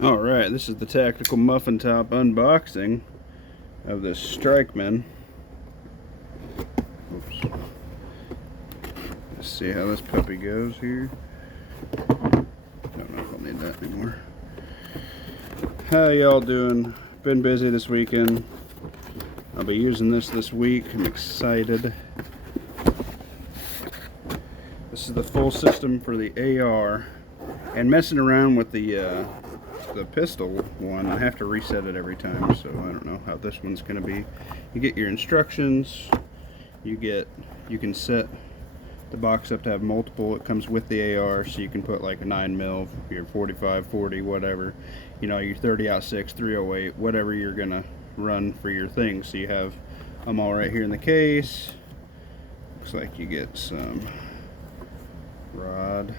Alright, this is the tactical muffin top unboxing of the strikeman. Oops. Let's see how this puppy goes here. Don't know if I'll need that anymore. How y'all doing? Been busy this weekend. I'll be using this week. I'm excited. This is the full system for the AR. And messing around with the pistol one, I have to reset it every time, so I don't know how this one's going to be. You get your instructions. You can set the box up to have multiple. It comes with the AR, so you can put like a 9mm, your 45, 40, whatever, you know, your 30-06, 308, whatever you're gonna run for your thing. So you have them all right here in the case. Looks like you get some rod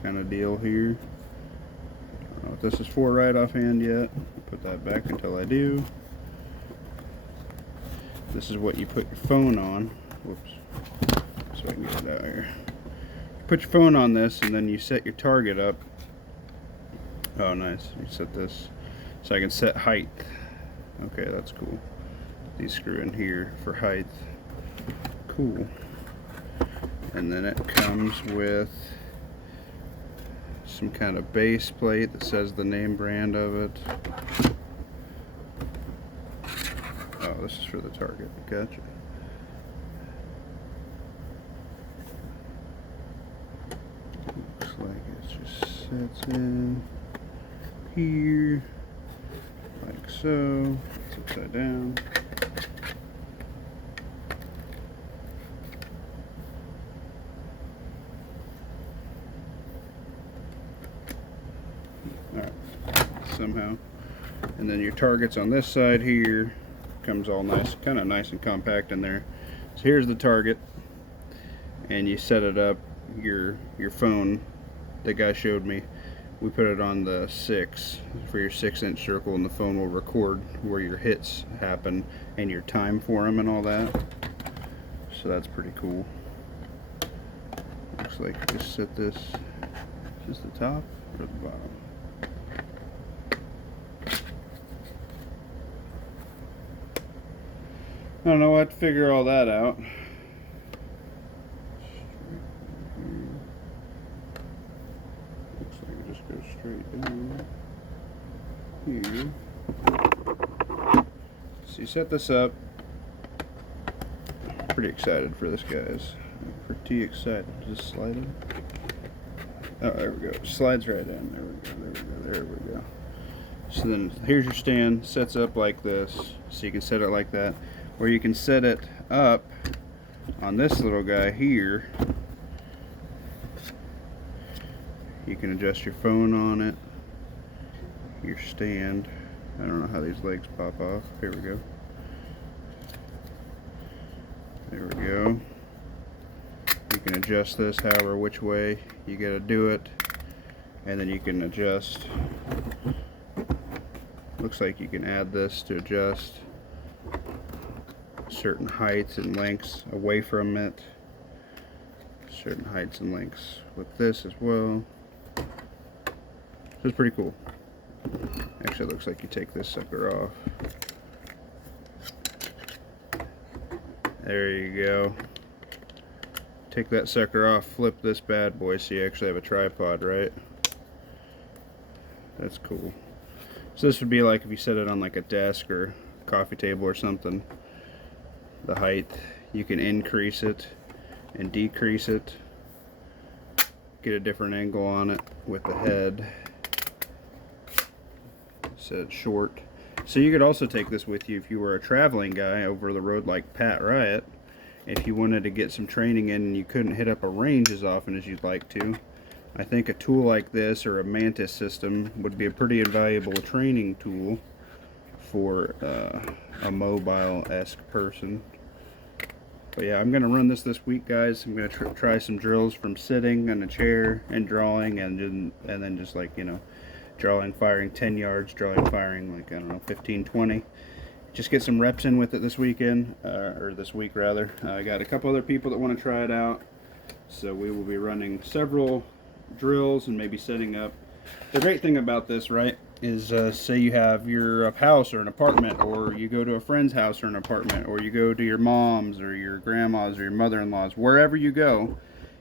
kind of deal here. I don't know what this is for right offhand yet. Put that back until I do. This is what you put your phone on. Whoops. So I can get it out here. Put your phone on this, and then you set your target up. Oh, nice. You set this so I can set height. Okay, that's cool. These screw in here for height. Cool. And then it comes with some kind of base plate that says the name brand of it. Oh, this is for the target. Gotcha. Looks like it just sits in here like so. It's upside down. Alright, somehow. And then your target's on this side here. Comes all nice, kind of nice and compact in there. So here's the target, and you set it up. Your phone, the guy showed me, we put it on the 6 for your 6-inch circle, and the phone will record where your hits happen and your time for them and all that. So that's pretty cool. Looks like you just set this, just the top or the bottom. I don't know, I have to figure all that out. Looks like it just goes straight down here. So you set this up. Pretty excited for this, guys. Pretty excited. Just slide it. Oh, there we go. Slides right in. There we go. There we go. There we go. So then here's your stand. Sets up like this. So you can set it like that. Or you can set it up on this little guy here. You can adjust your phone on it, your stand. I don't know how these legs pop off. Here we go. There we go. You can adjust this however which way you gotta do it, and then you can adjust. Looks like you can add this to adjust certain heights and lengths away from it, certain heights and lengths with this as well. So it's pretty cool. Actually, it looks like you take this sucker off. There you go. Take that sucker off, flip this bad boy, so you actually have a tripod, right? That's cool. So this would be like if you set it on like a desk or coffee table or something. The height, you can increase it and decrease it, get a different angle on it with the head, set it short. So you could also take this with you if you were a traveling guy over the road like Pat Riot. If you wanted to get some training in and you couldn't hit up a range as often as you'd like to, I think a tool like this or a Mantis system would be a pretty invaluable training tool for a mobile-esque person. But yeah, I'm going to run this week, guys. I'm going to try some drills from sitting on a chair and drawing, and then just like, you know, drawing, firing 10 yards, drawing, firing like, I don't know, 15, 20. Just get some reps in with it this weekend, or this week rather. I got a couple other people that want to try it out, so we will be running several drills and maybe setting up the great thing about this, right, is say you have your house or an apartment, or you go to a friend's house or an apartment, or you go to your mom's or your grandma's or your mother-in-law's, wherever you go,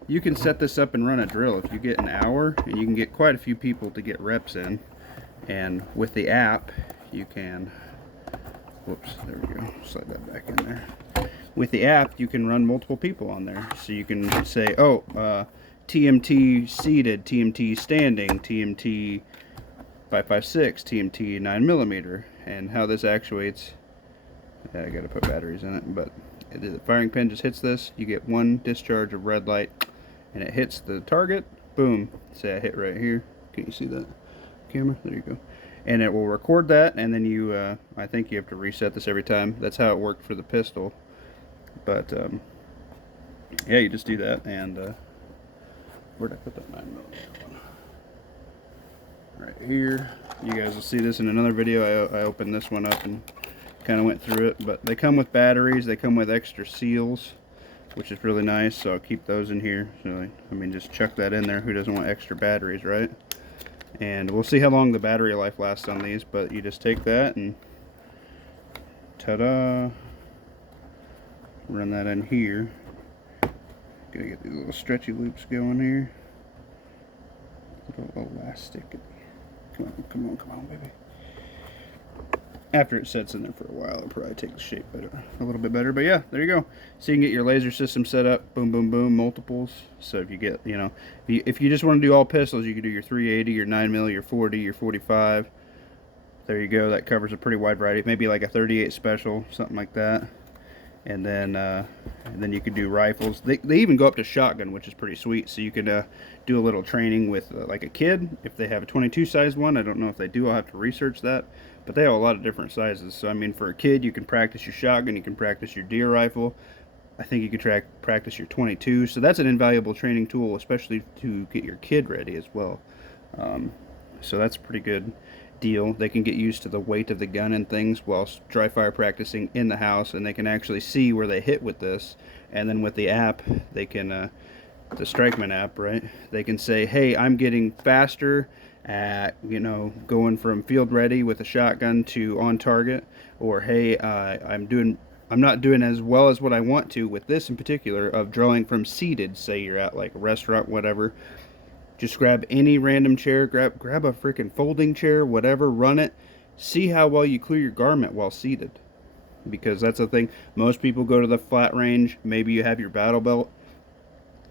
you can set this up and run a drill. If you get an hour, and you can get quite a few people to get reps in, and with the app, you can, whoops, there we go, slide that back in there. With the app, you can run multiple people on there. So you can say, oh, TMT seated, TMT standing, TMT 5.56, TMT 9mm, and how this actuates. I gotta put batteries in it, but the firing pin just hits this. You get one discharge of red light, and it hits the target. Boom. Say I hit right here. Can you see that? Camera? There you go. And it will record that, and then you, I think you have to reset this every time. That's how it worked for the pistol. But, yeah, you just do that, and, where'd I put that 9mm one? Right here. You guys will see this in another video. I opened this one up and kind of went through it. But they come with batteries. They come with extra seals, which is really nice. So I'll keep those in here. So, I mean, just chuck that in there. Who doesn't want extra batteries, right? And we'll see how long the battery life lasts on these. But you just take that and ta-da! Run that in here. Gotta get these little stretchy loops going here. Little elastic. Come on, baby. After it sets in there for a while, it'll probably take the shape better, a little bit better. But yeah, there you go. So you can get your laser system set up, boom, boom, boom, multiples. So if you get, you know, if you just want to do all pistols, you can do your 380, your 9mm, your 40, your 45. There you go. That covers a pretty wide variety. Maybe like a 38 special, something like that. And then you can do rifles. They even go up to shotgun, which is pretty sweet. So you could do a little training with like a kid if they have a 22 size one. I don't know if they do. I'll have to research that. But they have a lot of different sizes. So I mean, for a kid, you can practice your shotgun. You can practice your deer rifle. I think you could practice your 22. So that's an invaluable training tool, especially to get your kid ready as well. So that's a pretty good deal. They can get used to the weight of the gun and things while dry fire practicing in the house, and they can actually see where they hit with this. And then with the app, they can the strikeman app, right, they can say, hey, I'm getting faster at, you know, going from field ready with a shotgun to on target, or hey, I'm not doing as well as what I want to with this in particular of drawing from seated. Say you're at like a restaurant, whatever. Just grab any random chair, grab a freaking folding chair, whatever, run it. See how well you clear your garment while seated. Because that's the thing. Most people go to the flat range. Maybe you have your battle belt.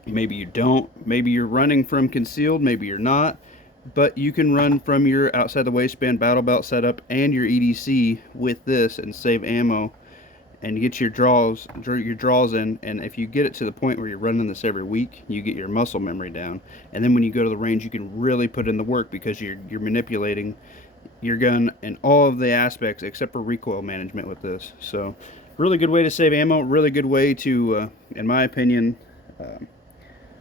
Maybe you don't. Maybe you're running from concealed. Maybe you're not. But you can run from your outside the waistband battle belt setup and your EDC with this and save ammo. And get your draws in, and if you get it to the point where you're running this every week, you get your muscle memory down, and then when you go to the range, you can really put in the work because you're manipulating your gun in all of the aspects except for recoil management with this. So really good way to save ammo, really good way to in my opinion,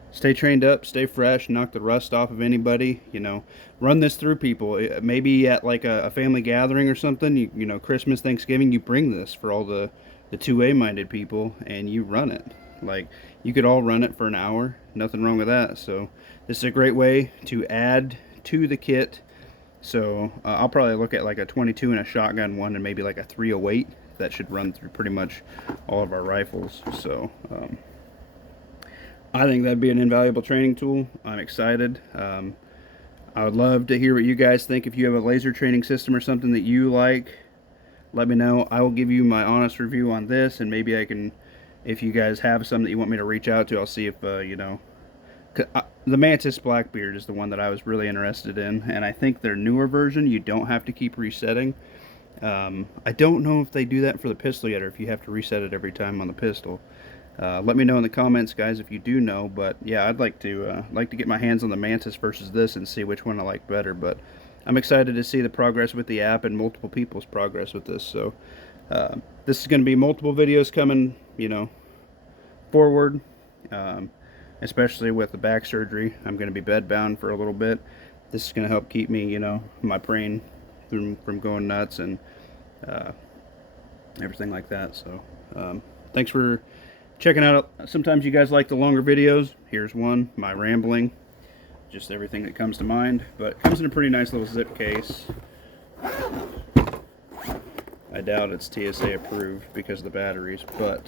stay trained up, stay fresh, knock the rust off of anybody. You know, run this through people. Maybe at like a family gathering or something, you know, Christmas, Thanksgiving, you bring this for all the 2A minded people and you run it. Like, you could all run it for an hour, nothing wrong with that. So this is a great way to add to the kit. So I'll probably look at like a 22 and a shotgun one, and maybe like a 308. That should run through pretty much all of our rifles. So I think that'd be an invaluable training tool. I'm excited. I would love to hear what you guys think. If you have a laser training system or something that you like, let me know. I will give you my honest review on this, and maybe I can, if you guys have some that you want me to reach out to, I'll see if, you know, the Mantis Blackbeard is the one that I was really interested in, and I think their newer version, you don't have to keep resetting. I don't know if they do that for the pistol yet, or if you have to reset it every time on the pistol. Let me know in the comments, guys, if you do know. But yeah, I'd like to get my hands on the Mantis versus this and see which one I like better. But I'm excited to see the progress with the app and multiple people's progress with this. So this is going to be multiple videos coming, you know, forward, especially with the back surgery. I'm going to be bedbound for a little bit. This is going to help keep me, you know, my brain from going nuts and everything like that. So thanks for checking out. Sometimes you guys like the longer videos. Here's one, my rambling. just everything that comes to mind. But it comes in a pretty nice little zip case. I doubt it's TSA approved because of the batteries, but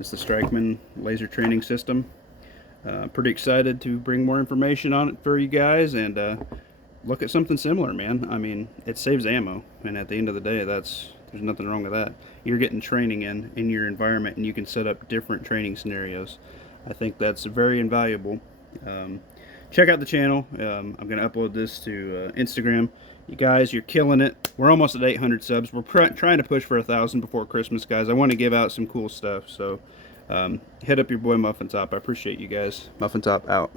it's the Strikeman laser training system. Pretty excited to bring more information on it for you guys, and look at something similar, man. I mean, it saves ammo, and at the end of the day, there's nothing wrong with that. You're getting training in your environment, and you can set up different training scenarios. I think that's very invaluable. Check out the channel. I'm going to upload this to Instagram. You guys, you're killing it. We're almost at 800 subs. We're trying to push for 1,000 before Christmas, guys. I want to give out some cool stuff, so hit up your boy Muffin Top. I appreciate you guys. Muffin Top out.